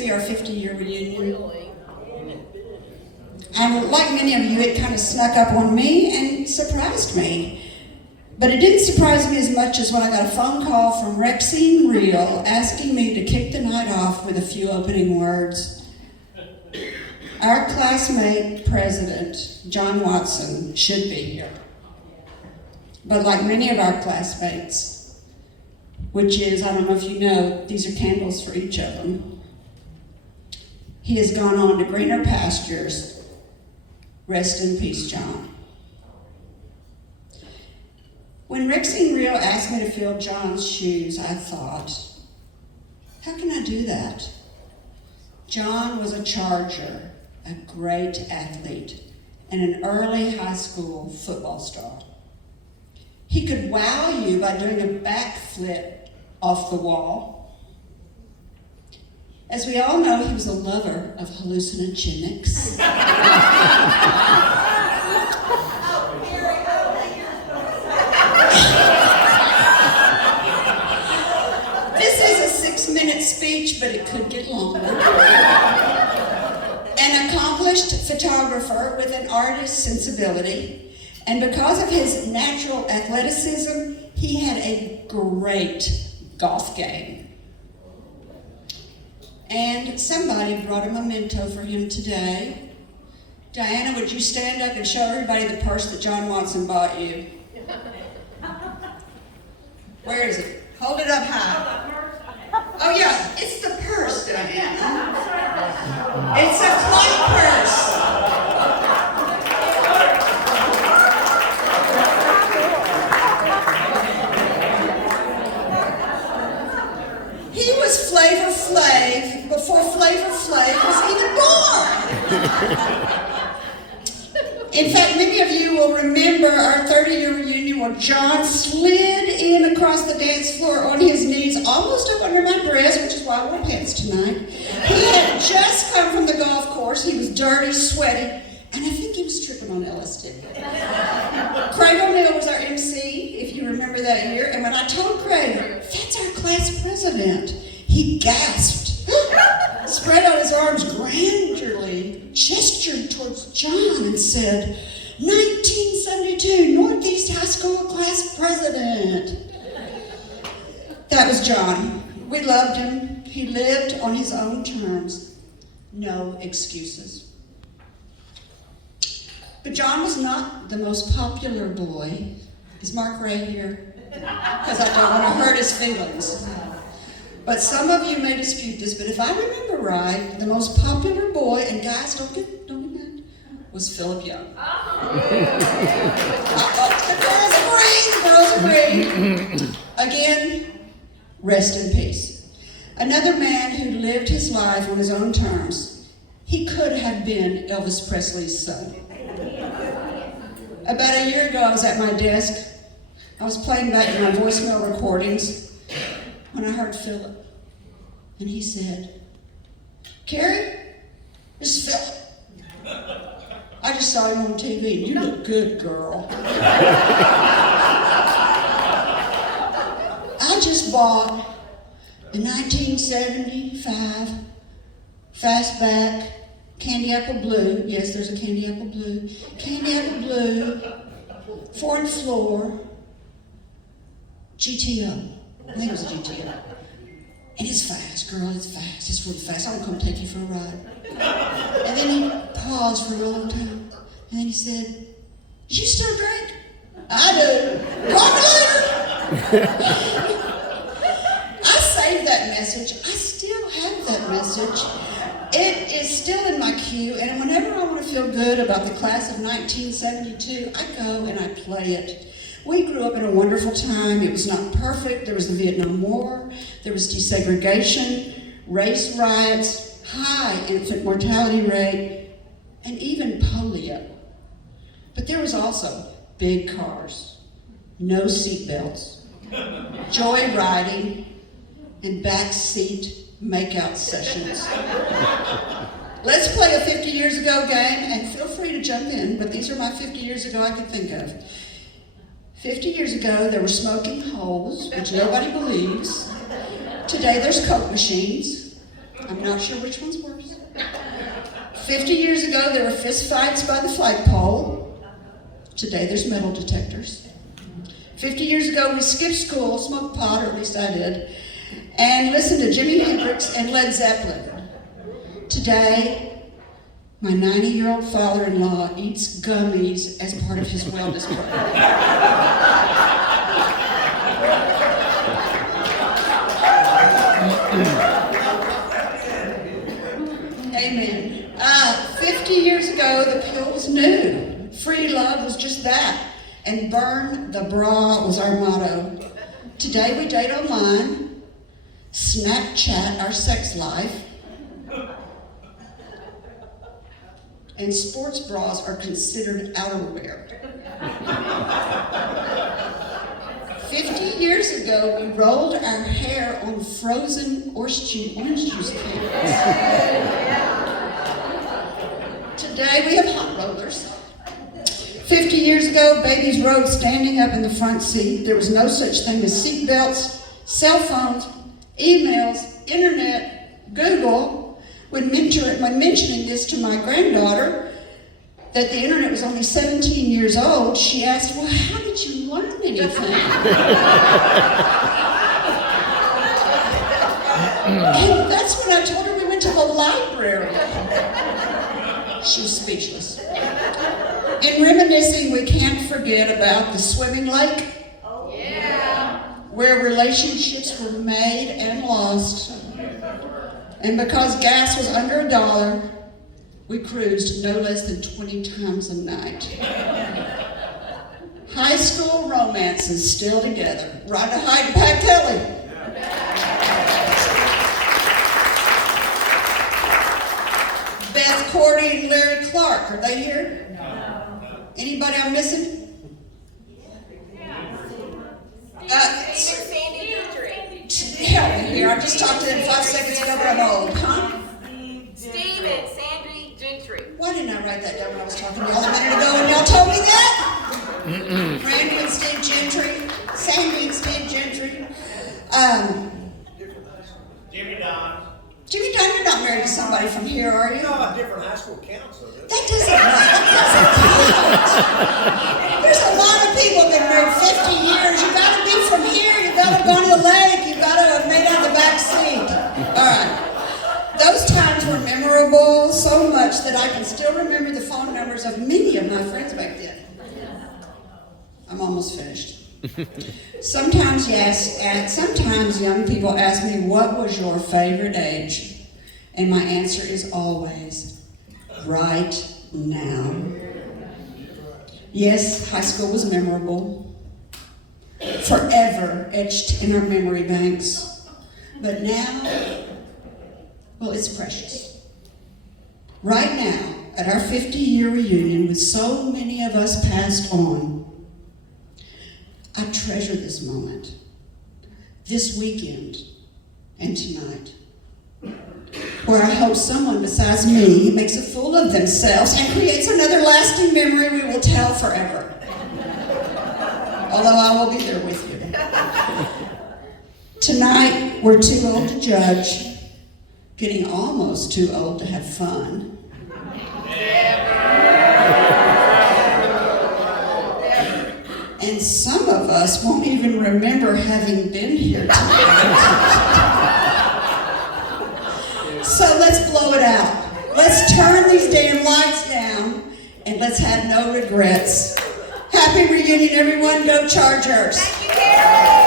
be our 50-year reunion. And like many of you, it kind of snuck up on me and surprised me. But it didn't surprise me as much as when I got a phone call from Rexine Real asking me to kick the night off with a few opening words. Our classmate president, John Watson, should be here. But like many of our classmates, which is, I don't know if you know, these are candles for each of them, he has gone on to greener pastures. Rest in peace, John. When Rexine Real asked me to fill John's shoes, I thought, how can I do that? John was a Charger, a great athlete, and an early high school football star. He could wow you by doing a backflip off the wall. As we all know, he was a lover of hallucinogenics. This is a 6-minute speech, but it could get longer. An accomplished photographer with an artist's sensibility. And because of his natural athleticism, he had a great golf game. And somebody brought a memento for him today. Diana, would you stand up and show everybody the purse that John Watson bought you? Where is it? Hold it up high. Oh yeah, it's the purse, Diana. It's a flight purse. He was Flavor Flav before Flavor Flav was even born. In fact, many of you will remember our 30-year reunion where John slid in across the dance floor on his knees, almost up under my breast, which is why I wore pants tonight. He had just come from the golf course. He was dirty, sweaty, and I think he was tripping on LSD. Craig O'Neill was our MC, if you remember that year, and when I told Craig, that's our class president, he gasped, spread out his arms grandly, gestured towards John and said, 1972 Northeast High School class president. That was John. We loved him. He lived on his own terms. No excuses. But John was not the most popular boy. Is Mark Ray here? Because I don't want to hurt his feelings. But some of you may dispute this, but if I remember right, the most popular boy, and guys, don't get mad, was Philip Young. The girls agree. Again, rest in peace. Another man who lived his life on his own terms. He could have been Elvis Presley's son. About a year ago, I was at my desk. I was playing back my voicemail recordings when I heard Philip. And he said, Kerry, this is Philip. I just saw him on TV. You look good, girl. I just bought a 1975 Fastback Candy Apple Blue. Yes, there's a Candy Apple Blue. Candy Apple Blue, 4th floor, GTO. I think it was a GTO. And it's fast, girl, it's fast. It's really fast. I'm gonna come take you for a ride. And then he paused for a long time. And then he said, "Did you still drink?" "I do." "Call me later." I saved that message. I still have that message. It is still in my queue, and whenever I want to feel good about the class of 1972, I go and I play it. We grew up in a wonderful time. It was not perfect. There was the Vietnam War. There was desegregation, race riots, high infant mortality rate, and even polio. But there was also big cars, no seatbelts, joyriding, and backseat makeout sessions. Let's play a 50 years ago game, and feel free to jump in, but these are my 50 years ago I could think of. 50 years ago, there were smoking holes, which nobody believes. Today, there's Coke machines. I'm not sure which one's worse. 50 years ago, there were fist fights by the flagpole. Today, there's metal detectors. 50 years ago, we skipped school, smoked pot, or at least I did, and listened to Jimi Hendrix and Led Zeppelin. Today, my 90-year-old father-in-law eats gummies as part of his wellness program. Amen. 50 years ago, the pill was new. Free love was just that. And burn the bra was our motto. Today we date online, Snapchat our sex life, and sports bras are considered outerwear. 50 years ago, we rolled our hair on frozen orange juice cans. Today we have hot rollers. 50 years ago, babies rode standing up in the front seat. There was no such thing as seat belts, cell phones, emails, internet, Google. When mentioning this to my granddaughter, that the internet was only 17 years old, she asked, well, how did you learn anything? And that's when I told her we went to the library. She was speechless. In reminiscing, we can't forget about the swimming lake, where relationships were made and lost. And because gas was under $1, we cruised no less than 20 times a night. High school romances still together. Rhonda Hyde and Pat Kelly. Beth Cordy and Larry Clark, are they here? Anybody I'm missing? Help me here. I just talked to them 5 seconds ago, but I'm old, huh? Steve and Sandy Gentry. Why didn't I write that down when I was talking to y'all a minute ago and y'all told me that? Randy and Steve Gentry. Sandy and Steve Gentry. Jimmy Don. Jimmy Dunn, you're not married to somebody from here, are you? No, a different high school counts, though. That doesn't count. There's a lot of people that have been married 50 years. You gotta be from here. You gotta have gone to the lake. You gotta have made out the back seat. All right. Those times were memorable so much that I can still remember the phone numbers of many of my friends back then. I'm almost finished. Sometimes, yes, and sometimes young people ask me, what was your favorite age? And my answer is always, right now. Yes, high school was memorable, forever etched in our memory banks. But now, well, it's precious. Right now, at our 50-year reunion, with so many of us passed on, I treasure this moment, this weekend, and tonight, where I hope someone besides me makes a fool of themselves and creates another lasting memory we will tell forever. Although I will be there with you. Tonight, we're too old to judge, getting almost too old to have fun. And some of us won't even remember having been here tonight. So let's blow it out. Let's turn these damn lights down, and let's have no regrets. Happy reunion, everyone. Go Chargers. Thank you, Kerry.